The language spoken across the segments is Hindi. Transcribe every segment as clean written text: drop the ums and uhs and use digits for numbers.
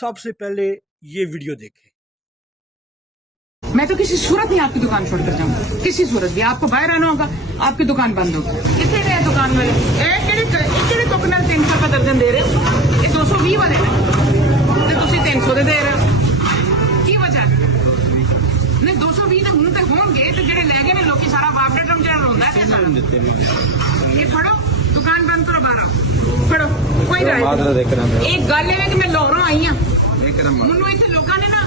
सबसे पहले ये वीडियो देखें। मैं तो किसी सूरत नहीं आपकी दुकान छोड़कर जाऊंगा, किसी सूरत भी। आपको बाहर आना होगा, आपकी दुकान बंद होगी। कितने गए दुकान वाले? तुकनर 300 रुपए दर्जन दे रहे हो, ये 220 वाले ने तो तुम 300 दे रहे हो की वजह नहीं? 220 तो हूं तो होंगे तो जेडे ले गए ने लोग सारा वापडा टम जरा रोंदा है। ये फड़ो, दुकान बंद करो, बाहर फड़ो, कोई राय। एक गल है कि मैं लाहौरों आई हां, ਮੈਨੂੰ ਇੱਥੇ ਲੋਕਾਂ ਨੇ ਨਾ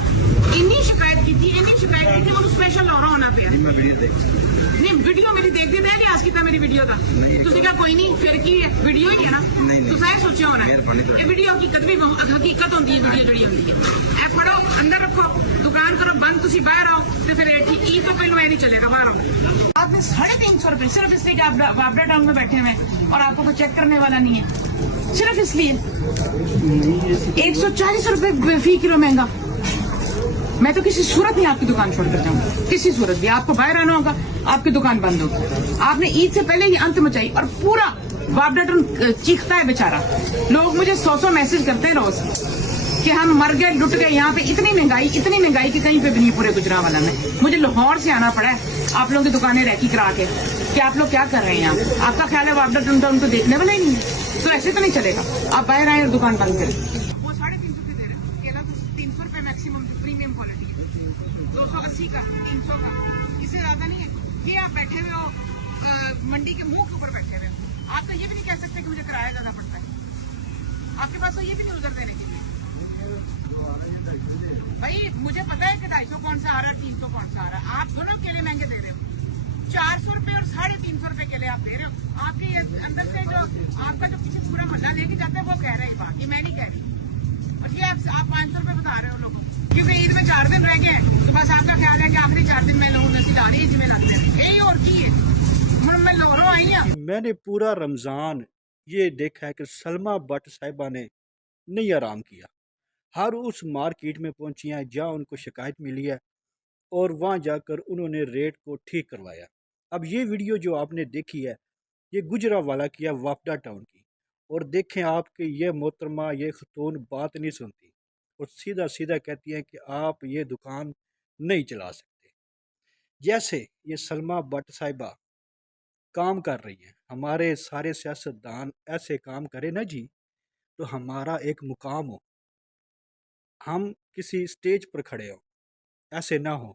ਇੰਨੀ ਸ਼ਿਕਾਇਤ ਕੀਤੀ ਮੈਨੂੰ ਸਪੈਸ਼ਲ ਲਾਉਣਾ ਹੋਣਾ ਪਿਆ। ਨਹੀਂ ਵੀਡੀਓ ਮੇਰੀ ਦੇਖਦੇ ਮੈਂ ਲਿਆਸ ਕੀਤਾ ਮੇਰੀ ਵੀਡੀਓ ਦਾ। ਤੁਸੀਂ ਕਿਹਾ ਕੋਈ ਨਹੀਂ, ਫਿਰ ਕੀ ਹੈ, ਵੀਡੀਓ ਹੀ ਹੈ ਨਾ। ਤੁਸੀਂ ਇਹ ਸੋਚਿਆ ਹੋਣਾ ਇਹ ਵੀਡੀਓ ਹਕੀਕਤ ਹੁੰਦੀ ਹੈ, ਵੀਡੀਓ ਜਿਹੜੀ ਹੁੰਦੀ ਹੈ। ਇਹ ਫੜੋ, ਅੰਦਰ ਰੱਖੋ, दुकान करो बंद, तुम बाहर आओ तो फिर ई तो पहले नहीं चलेगा, बाहर आओ। आपने 350 रुपए सिर्फ इसलिए कि आप बाबरा टाउन में बैठे हुए हैं और आपको कोई चेक करने वाला नहीं है, सिर्फ इसलिए 140 रुपए फी किलो महंगा। मैं तो किसी सूरत नहीं आपकी दुकान छोड़कर जाऊंगा, किसी सूरत भी। आपको बाहर आना होगा, आपकी दुकान बंद होगी। आपने ईद से पहले ही अंत मचाई और पूरा बाबरा टाउन चीखता है बेचारा। लोग मुझे 100 मैसेज करते हैं रोज कि हम मर गए, लुट गए, यहाँ पे इतनी महंगाई कि कहीं पे भी नहीं पूरे गुजरांवाला में। मुझे लाहौर से आना पड़ा है आप लोगों की दुकानें रैकी करा के कि आप लोग क्या कर रहे हैं यहाँ। आपका ख्याल है वापडा टन उनको देखने वाला ही नहीं है, तो ऐसे तो नहीं चलेगा। आप बाहर आए और दुकान बंद करें। वो 350 दे रहे हैं, केला 300 रुपए मैक्सिमम प्रीमियम क्वालिटी, 280 का, 300 का, इससे ज्यादा नहीं है। ये आप बैठे हुए हो मंडी के मुंह के ऊपर बैठे हुए हो, आप तो ये भी नहीं कह सकते कि मुझे किराया ज्यादा पड़ता है। आपके पास तो ये भी नहीं उधर देने के लिए। भाई मुझे पता है कि 250 कौन सा आ रहा है, 300 कौन सा आ रहा है। आप दोनों केले महंगे दे रहे हो, 400 रुपए और 350 रुपए केले आप दे रहे हो। आपके अंदर से जो आपका जो पीछे पूरा मोहल्ला लेके जाता है वो कह रहे हैं बात, ये मैं नहीं कह रही। और ये आप 500 रुपए बता रहे हो लोग, क्योंकि ईद में 4 दिन रह गए हैं तो बस आपका ख्याल है कि आखिरी 4 दिन में लोगों ने सिलाने ईद में लगते हैं, यही और की है। मैं लाहौरों आई हूँ। मैंने पूरा रमज़ान ये देखा है कि सलमा भट्ट साहिबा ने नहीं आराम किया। हर उस मार्केट में पहुंची हैं जहाँ उनको शिकायत मिली है और वहाँ जाकर उन्होंने रेट को ठीक करवाया। अब ये वीडियो जो आपने देखी है ये गुजरांवाला की है, वापडा टाउन की। और देखें आप कि ये मोहतरमा, ये खतून बात नहीं सुनती और सीधा सीधा कहती हैं कि आप ये दुकान नहीं चला सकते। जैसे ये सलमा भट्ट साहिबा काम कर रही हैं, हमारे सारे सियासतदान ऐसे काम करें ना जी तो हमारा एक मुकाम हो, हम किसी स्टेज पर खड़े हो, ऐसे ना हो।